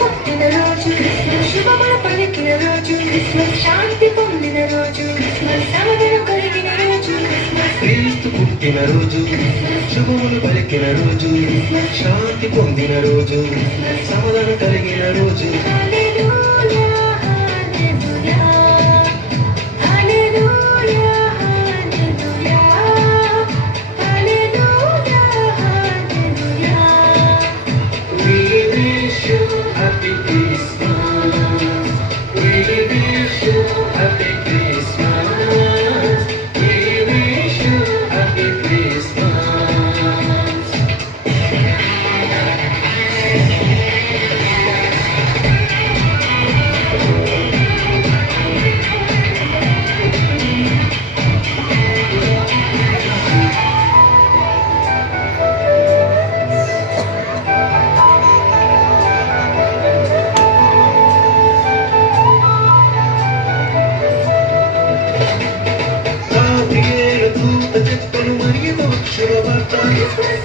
పుట్టిన రోజు, శుభములు పలికిన రోజు, శాంతి పొందిన రోజు, సమాధానం కలిగిన రోజు, క్రీస్తు పుట్టిన రోజు, శుభములు పలికిన రోజు, శాంతి పొందిన రోజు, సమాధానం కలిగిన రోజు.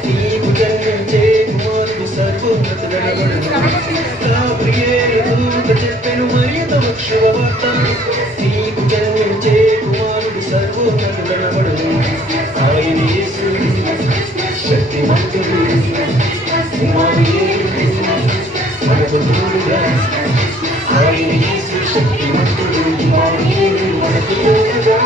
నీకు జన్మించే కుమారుడు సర్వోన్నతుడనబడును. గాబ్రియేలు దూత చెప్పెను మరియతో శుభవార్త, నీకు జన్మించే కుమారుడు సర్వోన్నతుడనబడును. ఆయన యేసు శక్తిమంతుడు, ఇమ్మానుయేలు మనకు తోడుగా. ఆయన యేసు శక్తిమంతుడు, ఇమ్మానుయేలు మనకు తోడుగా.